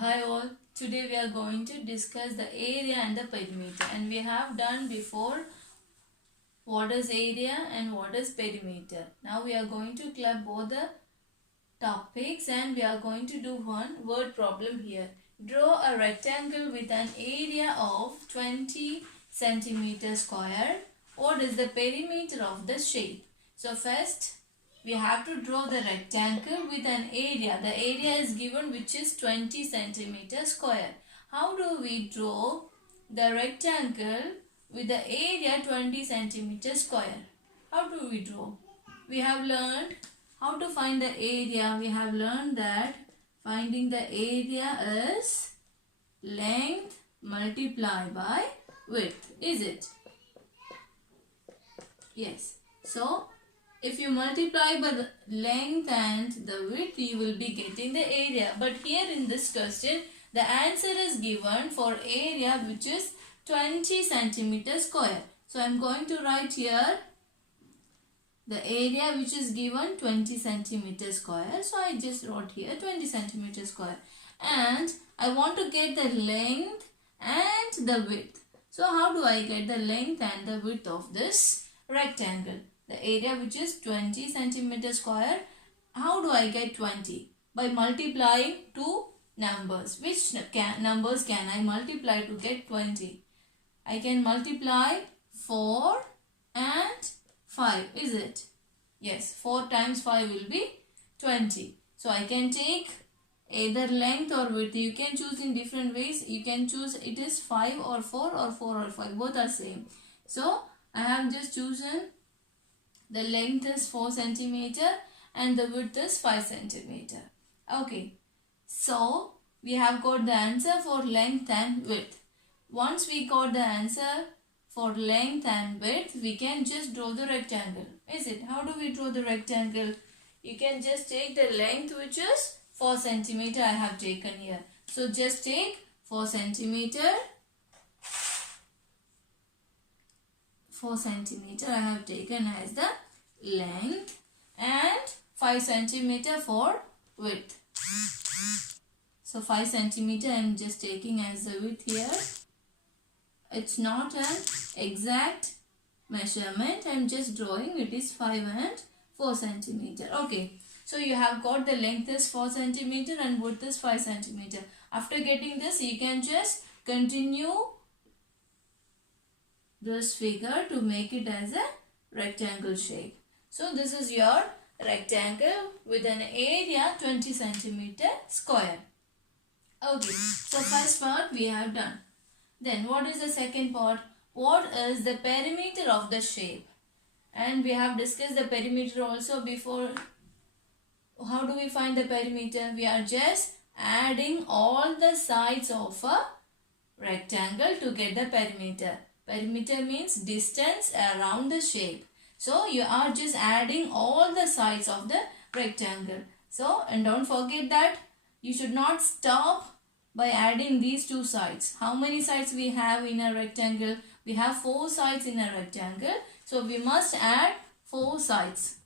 Hi all, today we are going to discuss the area and the perimeter, and we have done before what is area and what is perimeter. Now we are going to club both the topics and we are going to do one word problem here. Draw a rectangle with an area of 20 centimeters square. What is the perimeter of the shape? So first we have to draw the rectangle with an area. The area is given which is 20 centimeters square. How do we draw the rectangle with the area 20 centimeters square? How do we draw? We have learned how to find the area. We have learned that finding the area is length multiplied by width. Is it? Yes. So, if you multiply by the length and the width, you will be getting the area. But here in this question, the answer is given for area which is 20 centimeters square. So, I am going to write here the area which is given 20 centimeters square. So, I just wrote here 20 centimeters square. And I want to get the length and the width. So, how do I get the length and the width of this rectangle? The area which is 20 centimeters square. How do I get 20? By multiplying two numbers. Which numbers can I multiply to get 20? I can multiply 4 and 5. Is it? Yes. 4 times 5 will be 20. So I can take either length or width. You can choose in different ways. You can choose it is 5 or 4 or 4 or 5. Both are same. So I have just chosen the length is 4 centimeter and the width is 5 centimeter. Okay. So, we have got the answer for length and width. Once we got the answer for length and width, we can just draw the rectangle. Is it? How do we draw the rectangle? You can just take the length which is 4 centimeter I have taken here. So, just take 4 centimeter. 4 centimeter I have taken as the length and 5 centimeter for width. So 5 centimeter I am just taking as the width here. It's not an exact measurement. I am just drawing. It is 5 and 4 centimeter. Okay. So you have got the length is 4 centimeter and width is 5 centimeter. After getting this, you can just continue this figure to make it as a rectangle shape. So this is your rectangle with an area 20 centimeter square. Okay, so first part we have done. Then what is the second part? What is the perimeter of the shape? And we have discussed the perimeter also before. How do we find the perimeter? We are just adding all the sides of a rectangle to get the perimeter. Perimeter means distance around the shape. So you are just adding all the sides of the rectangle. So, and don't forget that you should not stop by adding these two sides. How many sides we have in a rectangle? We have 4 sides in a rectangle. So we must add 4 sides.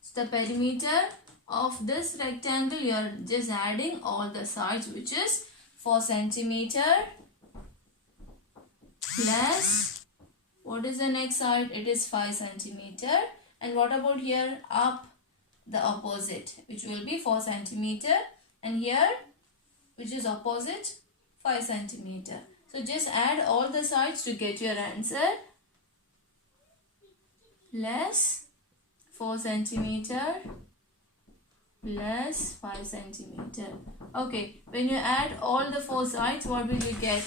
So the perimeter of this rectangle, you are just adding all the sides, which is 4 centimeter plus, what is the next side? It is 5 centimeter. And what about here? Up, the opposite, which will be 4 centimeter. And here, which is opposite, 5 centimeter. So just add all the sides to get your answer. Plus 4 centimeter plus 5 centimeter. Okay, when you add all the 4 sides, what will you get?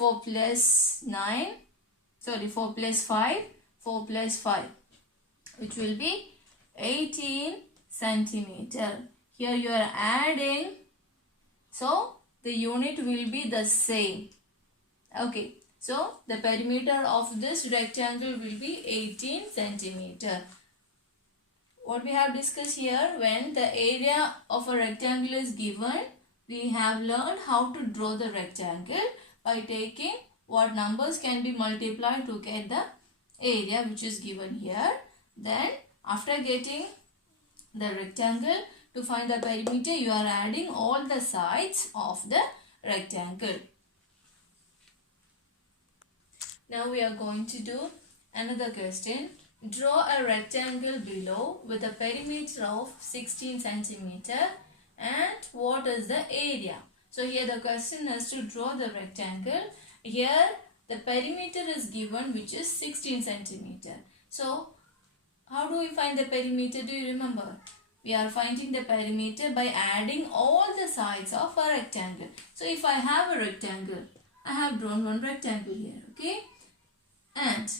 4 plus 9, sorry, 4 plus 5, 4 plus 5, which will be 18 centimeter. Here you are adding, so the unit will be the same. Okay, so the perimeter of this rectangle will be 18 centimeter. What we have discussed here, when the area of a rectangle is given, we have learned how to draw the rectangle by taking what numbers can be multiplied to get the area which is given here. Then after getting the rectangle, To find the perimeter, you are adding all the sides of the rectangle. Now we are going to do another question. Draw a rectangle below with a perimeter of 16 centimeter and what is the area? So here the question is to draw the rectangle. Here the perimeter is given which is 16 centimeter. So how do we find the perimeter? Do you remember? We are finding the perimeter by adding all the sides of a rectangle. So if I have a rectangle, I have drawn one rectangle here, okay? And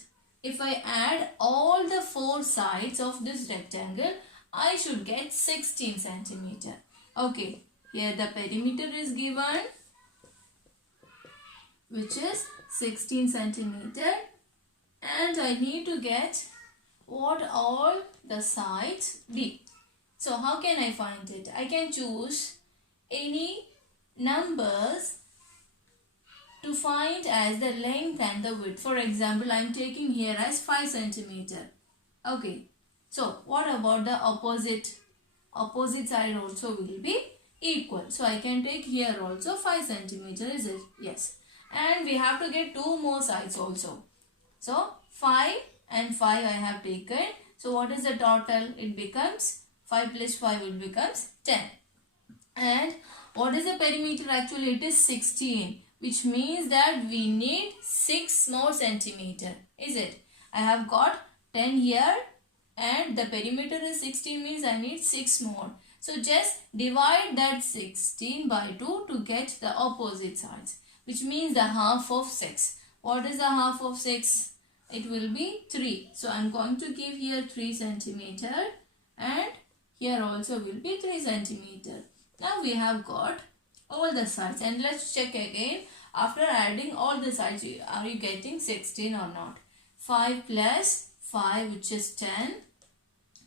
if I add all the four sides of this rectangle, I should get 16 centimeter. Okay, here the perimeter is given which is 16 centimeter and I need to get what all the sides be. So how can I find it? I can choose any numbers to find as the length and the width. For example, I am taking here as 5 centimeter. Okay. So what about the opposite? Opposite side also will be equal. So I can take here also 5 centimeter, is it? Yes. And we have to get two more sides also. So 5 and 5 I have taken. So what is the total? It becomes 5 plus 5 will becomes 10. And what is the perimeter? Actually it is 16. Which means that we need 6 more centimeter. Is it? I have got 10 here and the perimeter is 16 means I need 6 more. So just divide that 16 by 2 to get the opposite sides. Which means the half of 6. What is the half of 6? It will be 3. So I am going to give here 3 centimeter and here also will be 3 centimeter. Now we have got all the sides and let's check again. After adding all the sides, are you getting 16 or not? 5 plus 5 which is 10.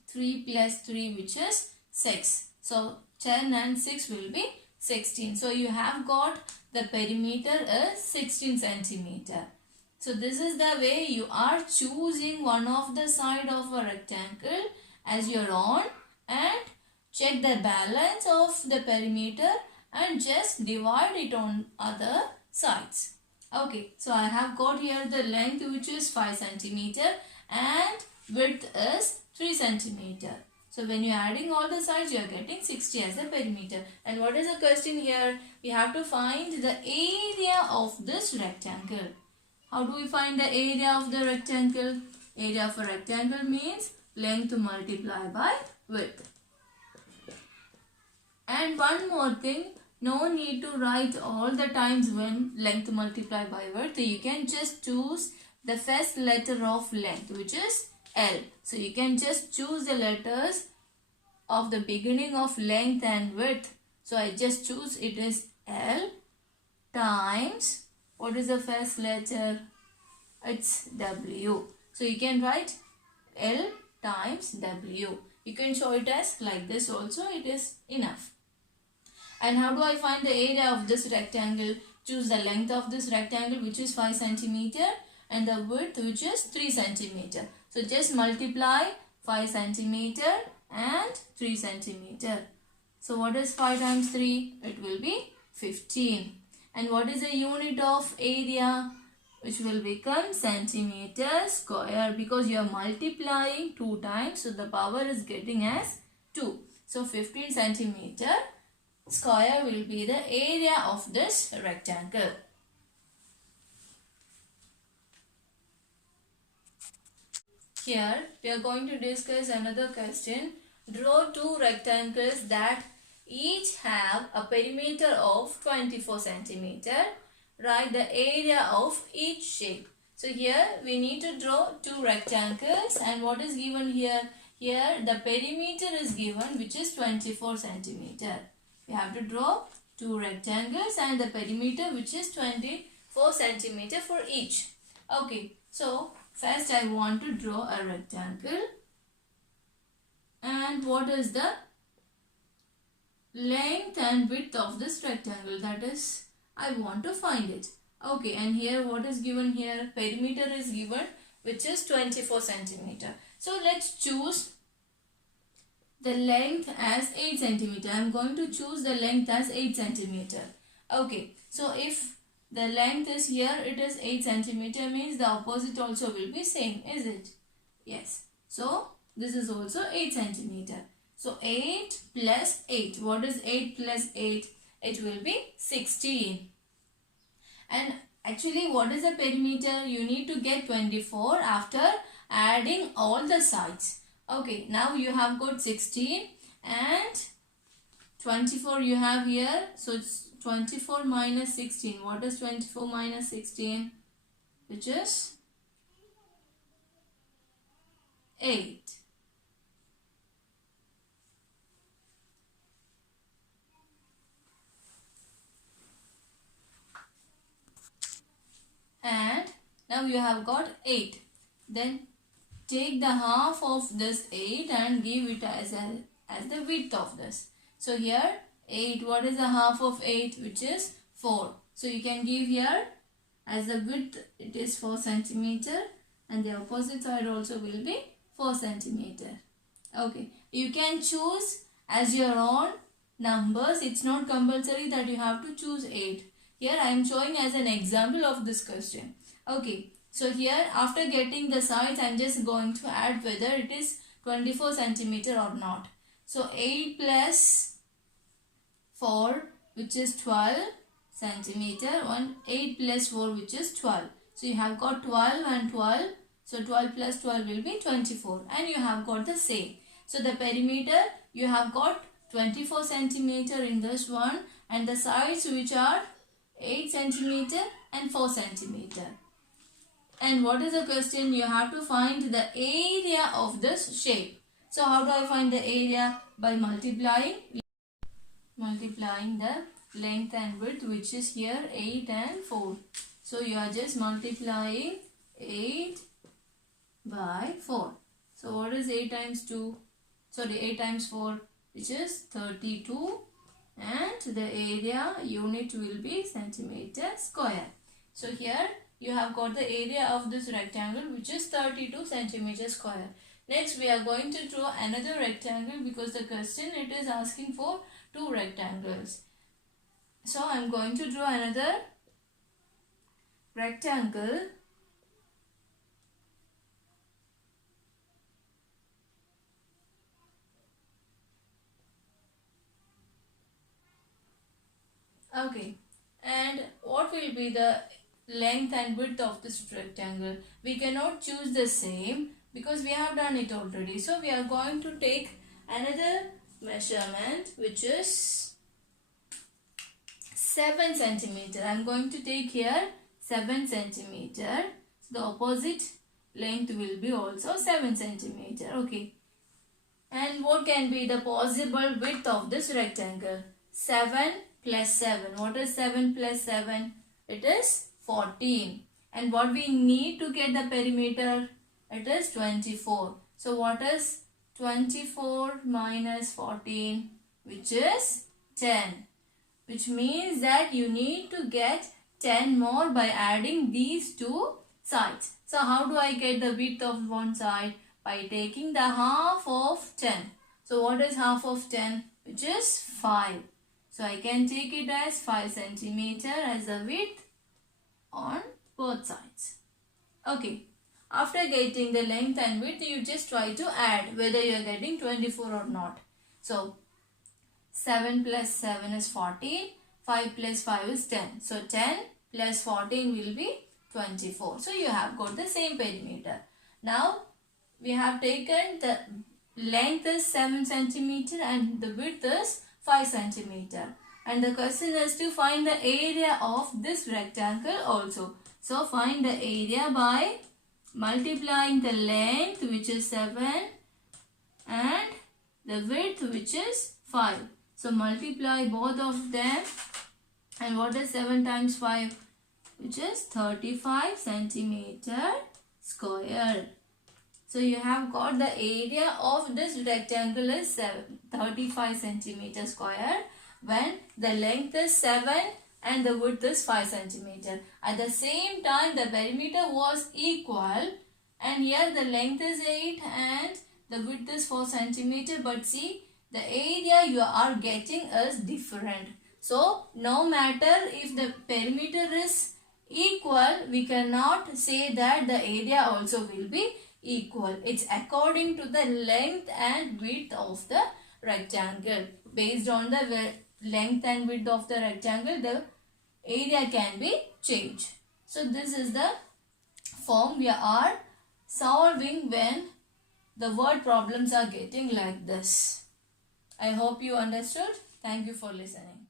3 plus 3 which is 6. So 10 and 6 will be 16. So you have got the perimeter is 16 centimeter. So this is the way you are choosing one of the side of a rectangle as your own and check the balance of the perimeter and just divide it on other sides. Okay, so I have got here the length which is 5 centimeter and width is 3 centimeter. So when you are adding all the sides, you are getting 60 as a perimeter. And what is the question here? We have to find the area of this rectangle. How do we find the area of the rectangle? Area of a rectangle means length multiplied by width. And one more thing, no need to write all the times when length multiplied by width. You can just choose the first letter of length which is L. So you can just choose the letters of the beginning of length and width. So I just choose it is L times, what is the first letter? It's W. So you can write L times W. You can show it as like this also, it is enough. And how do I find the area of this rectangle? Choose the length of this rectangle which is 5 centimeter and the width which is 3 centimeter. So just multiply 5 centimeter and 3 centimeter. So what is 5 times 3? It will be 15. And what is the unit of area? Which will become centimeter square because you are multiplying 2 times. So the power is getting as 2. So 15 centimeter square will be the area of this rectangle. Here we are going to discuss another question. Draw two rectangles that each have a perimeter of 24 centimeter. Write the area of each shape. So here we need to draw two rectangles and what is given here? Here the perimeter is given which is 24 centimeter. We have to draw two rectangles and the perimeter which is 24 centimeter for each. Okay, so first I want to draw a rectangle and what is the length and width of this rectangle, that is I want to find it. Okay, and here what is given here? Perimeter is given which is 24 centimeter. So let's choose the length as 8 centimeter. I am going to choose the length as 8 centimeter. Okay, so if the length is here, it is 8 centimeter, means the opposite also will be same, is it? Yes. So this is also 8 centimeter. So 8 plus 8. What is 8 plus 8? It will be 16. And actually, what is the perimeter? You need to get 24 after adding all the sides. Okay, now you have got 16 and 24 you have here. So it's 24 minus 16. What is 24 minus 16? Which is 8. And now you have got 8. Then take the half of this 8 and give it as the width of this. So here 8, what is the half of 8? Which is 4. So you can give here as the width, it is 4 centimeter, and the opposite side also will be 4 centimeter. Okay, you can choose as your own numbers. It's not compulsory that you have to choose 8. Here I am showing as an example of this question. Okay, so here after getting the sides, I am just going to add whether it is 24 centimeter or not. So 8 plus 4, which is 12 centimeter, 8 plus 4, which is 12. So you have got 12 and 12. So 12 plus 12 will be 24, and you have got the same. So the perimeter, you have got 24 centimeter in this one, and the sides which are 8 centimeter and 4 centimeter. And what is the question? You have to find the area of this shape. So how do I find the area? By multiplying the length and width, which is here 8 and 4. So you are just multiplying 8 by 4. So what is 8 times 2? Sorry, 8 times 4, which is 32. And the area unit will be centimeter square. So here you have got the area of this rectangle, which is 32 centimeter square. Next we are going to draw another rectangle, because the question it is asking for 2 rectangles. So I am going to draw another rectangle. Okay, and what will be the length and width of this rectangle? We cannot choose the same because we have done it already. So we are going to take another measurement, which is 7 centimeter. I am going to take here 7 centimeter. The opposite length will be also 7 centimeter. Okay. And what can be the possible width of this rectangle? 7 plus 7. What is 7 plus 7? It is 14. And what we need to get the perimeter? It is 24. So what is 24 minus 14? Which is 10. Which means that you need to get 10 more by adding these two sides. So how do I get the width of one side? By taking the half of 10. So what is half of 10? Which is 5. So I can take it as 5 centimeter as the width on both sides. Okay. After getting the length and width, you just try to add whether you are getting 24 or not. So 7 plus 7 is 14. 5 plus 5 is 10. So 10 plus 14 will be 24. So you have got the same perimeter. Now we have taken the length is 7 centimeter and the width is 5 centimeter. And the question is to find the area of this rectangle also. So find the area by multiplying the length, which is 7, and the width, which is 5. So multiply both of them. And what is 7 times 5? Which is 35 centimeter square. So you have got the area of this rectangle is 35 centimeter square when the length is 7 and the width is 5 centimeter. At the same time, the perimeter was equal, and here the length is 8 and the width is 4 centimeter, but see the area you are getting is different. So no matter if the perimeter is equal, we cannot say that the area also will be equal. It's according to the length and width of the rectangle. Based on the length and width of the rectangle, the area can be changed. So this is the form we are solving when the word problems are getting like this. I hope you understood. Thank you for listening.